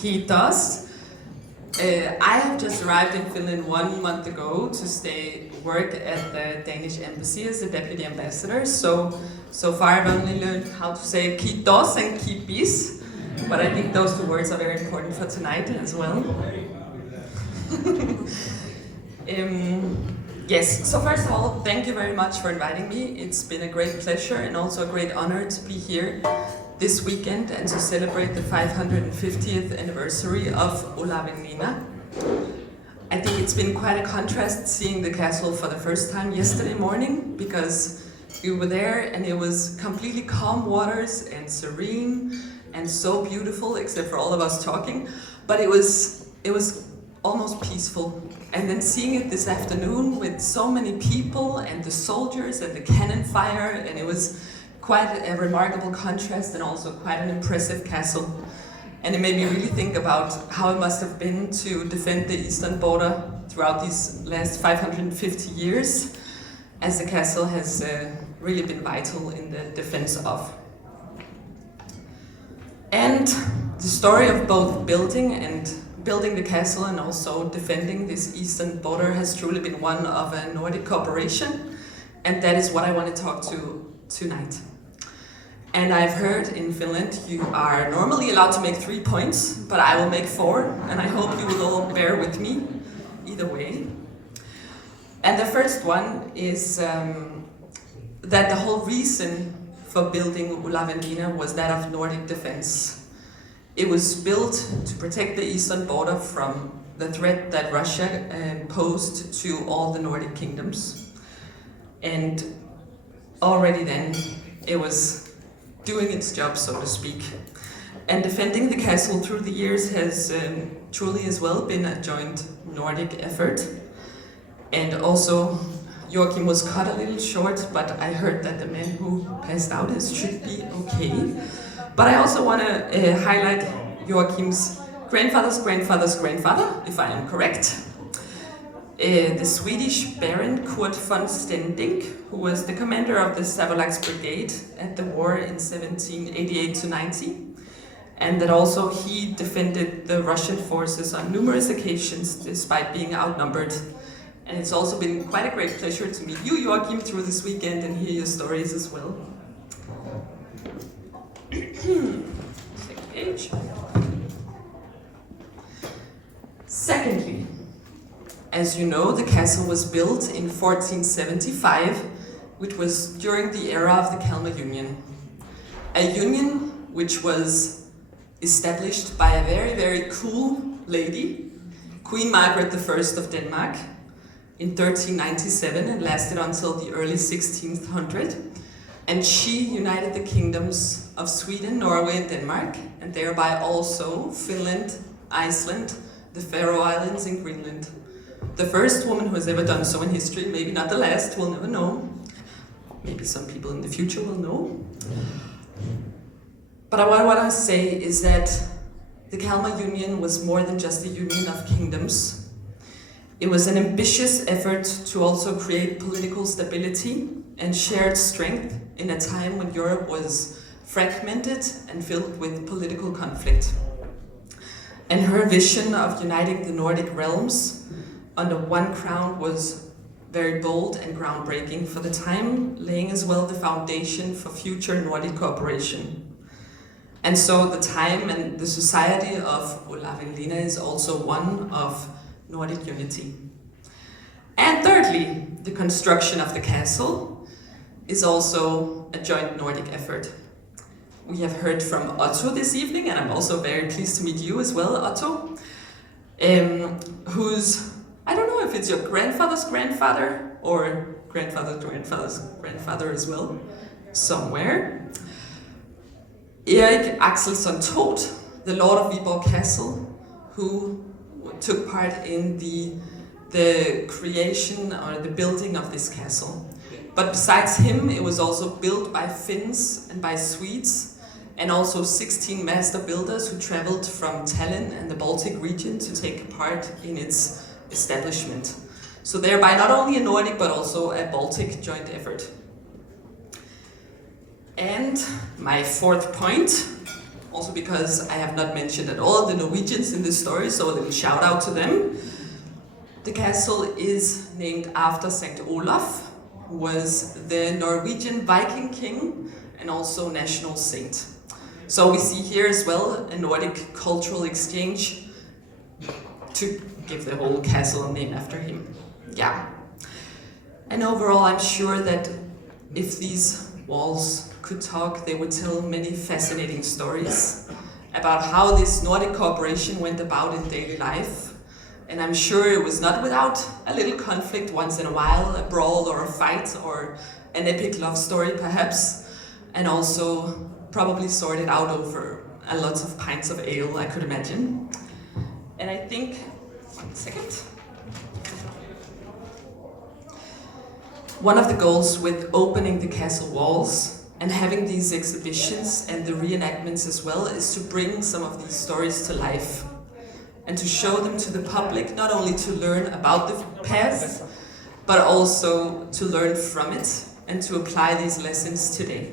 Kiitos. I have just arrived in Finland 1 month ago to work at the Danish embassy as a deputy ambassador. So far I've only learned how to say kiitos and kipis, but I think those two words are very important for tonight as well. Yes, so first of all, thank you very much for inviting me. It's been a great pleasure and also a great honor to be here this weekend and to celebrate the 550th anniversary of Olavinlinnan. I think it's been quite a contrast seeing the castle for the first time yesterday morning, because we were there and it was completely calm waters and serene and so beautiful, except for all of us talking, but it was almost peaceful. And then seeing it this afternoon with so many people and the soldiers and the cannon fire, and it was quite a remarkable contrast and also quite an impressive castle. And it made me really think about how it must have been to defend the eastern border throughout these last 550 years, as the castle has really been vital in the defense of. And the story of both building the castle and also defending this eastern border has truly been one of a Nordic cooperation, and that is what I want to talk to tonight. And I've heard in Finland you are normally allowed to make 3 points, but I will make 4, and I hope you will all bear with me either way. And the first one is that the whole reason for building Olavinlinnan was that of Nordic defense. It was built to protect the eastern border from the threat that Russia posed to all the Nordic kingdoms. And already then it was doing its job, so to speak. And defending the castle through the years has truly as well been a joint Nordic effort. And also, Joachim was cut a little short, but I heard that the man who passed out should be okay. But I also want to highlight Joachim's grandfather's grandfather's grandfather, if I am correct. The Swedish Baron Kurt von Stending, who was the commander of the Savolax Brigade at the war in 1788 to 90, and that also he defended the Russian forces on numerous occasions despite being outnumbered. And it's also been quite a great pleasure to meet you, Joachim, through this weekend and hear your stories as well. Second page. Secondly, as you know, the castle was built in 1475, which was during the era of the Kalmar Union. A union which was established by a very, very cool lady, Queen Margaret I of Denmark, in 1397 and lasted until the early 1600s. And she united the kingdoms of Sweden, Norway, and Denmark, and thereby also Finland, Iceland, the Faroe Islands, and Greenland. The first woman who has ever done so in history, maybe not the last, we'll never know. Maybe some people in the future will know. But what I want to say is that the Kalmar Union was more than just a union of kingdoms. It was an ambitious effort to also create political stability and shared strength in a time when Europe was fragmented and filled with political conflict. And her vision of uniting the Nordic realms under one crown was very bold and groundbreaking for the time, laying as well the foundation for future Nordic cooperation. And so the time and the society of Olavinlinnan is also one of Nordic unity. And thirdly, the construction of the castle is also a joint Nordic effort. We have heard from Otto this evening, and I'm also very pleased to meet you as well, Otto, who's, I don't know if it's your grandfather's grandfather or grandfather's grandfather's grandfather as well, somewhere. Erik Axelsson Todt, the Lord of Viborg Castle, who took part in the creation or the building of this castle. But besides him, it was also built by Finns and by Swedes, and also 16 master builders who traveled from Tallinn and the Baltic region to take part in its establishment. So thereby not only a Nordic but also a Baltic joint effort. And my fourth point also because I have not mentioned at all the Norwegians in this story, so a little shout out to them. The castle is named after Saint Olaf, who was the Norwegian Viking king and also national saint. So we see here as well a Nordic cultural exchange to give the whole castle a name after him. Yeah. And overall, I'm sure that if these walls could talk, they would tell many fascinating stories about how this Nordic cooperation went about in daily life. And I'm sure it was not without a little conflict once in a while, a brawl or a fight or an epic love story perhaps, and also probably sorted out over a lot of pints of ale, I could imagine. And I think, one second. One of the goals with opening the castle walls and having these exhibitions and the reenactments as well is to bring some of these stories to life and to show them to the public, not only to learn about the past, but also to learn from it and to apply these lessons today.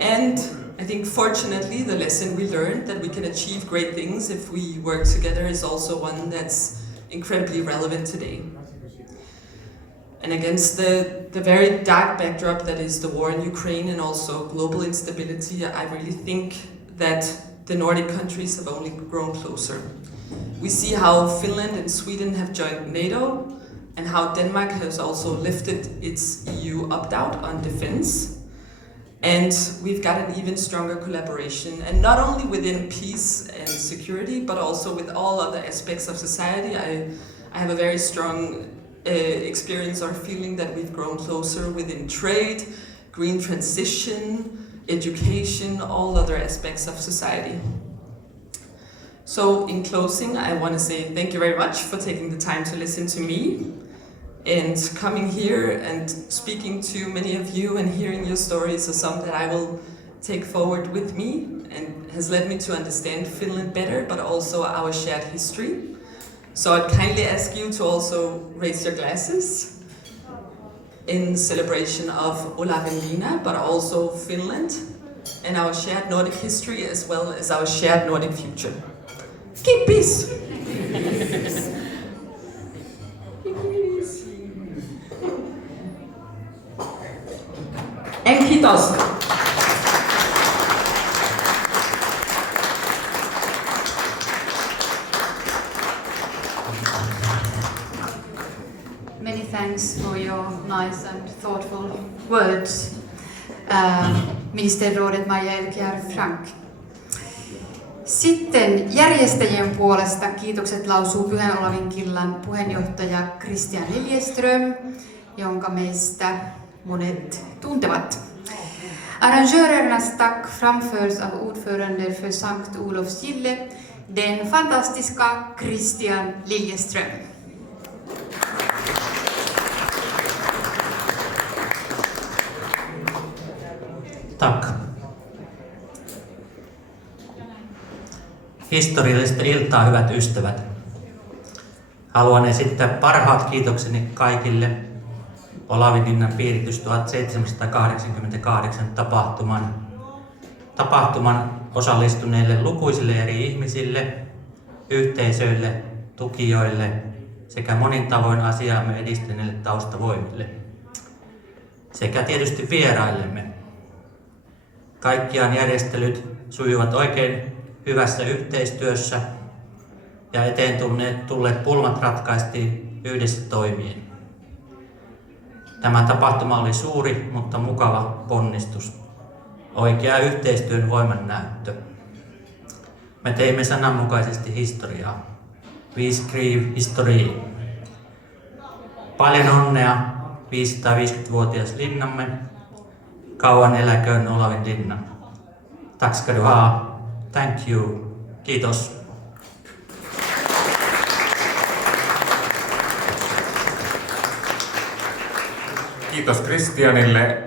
And I think fortunately the lesson we learned that we can achieve great things if we work together is also one that's incredibly relevant today. And against the very dark backdrop that is the war in Ukraine and also global instability, I really think that the Nordic countries have only grown closer. We see how Finland and Sweden have joined NATO and how Denmark has also lifted its EU opt-out on defense. And we've got an even stronger collaboration, and not only within peace and security, but also with all other aspects of society. I have a very strong experience or feeling that we've grown closer within trade, green transition, education, all other aspects of society. So in closing, I want to say thank you very much for taking the time to listen to me and coming here and speaking to many of you and hearing your stories are some that I will take forward with me and has led me to understand Finland better, but also our shared history. So I'd kindly ask you to also raise your glasses in celebration of Olavinlinnan, but also Finland and our shared Nordic history as well as our shared Nordic future. Keep peace! And kiitos! Many thanks for your nice and thoughtful words, ministerineuvos Maja Elkjär Frank. Sitten järjestäjien puolesta kiitokset lausuu Pyhän Olavinlinnan puheenjohtaja Kristian Liljeström, jonka meistä monet tuntevat. Arrangörernas tack framförs av ordförande för Sankt Olofsgille, den fantastiska Kristian Liljeström. Tack. Historiallista iltaa, hyvät ystävät. Haluan esittää parhaat kiitokseni kaikille Olavinlinnan piiritys 1788 tapahtuman osallistuneille lukuisille eri ihmisille, yhteisöille, tukijoille sekä monin tavoin asiaamme edistäneille taustavoimille sekä tietysti vieraillemme. Kaikkiaan järjestelyt sujuvat oikein hyvässä yhteistyössä ja eteen tulleet pulmat ratkaistiin yhdessä toimien. Tämä tapahtuma oli suuri, mutta mukava ponnistus. Oikea yhteistyön voimannäyttö. Me teimme sananmukaisesti historiaa. Vi skriv historie. Paljon onnea 550-vuotias linnamme. Kauan eläköön Olavinlinnan. Tack ska du ha. Thank you. Kiitos. Kiitos Kristianille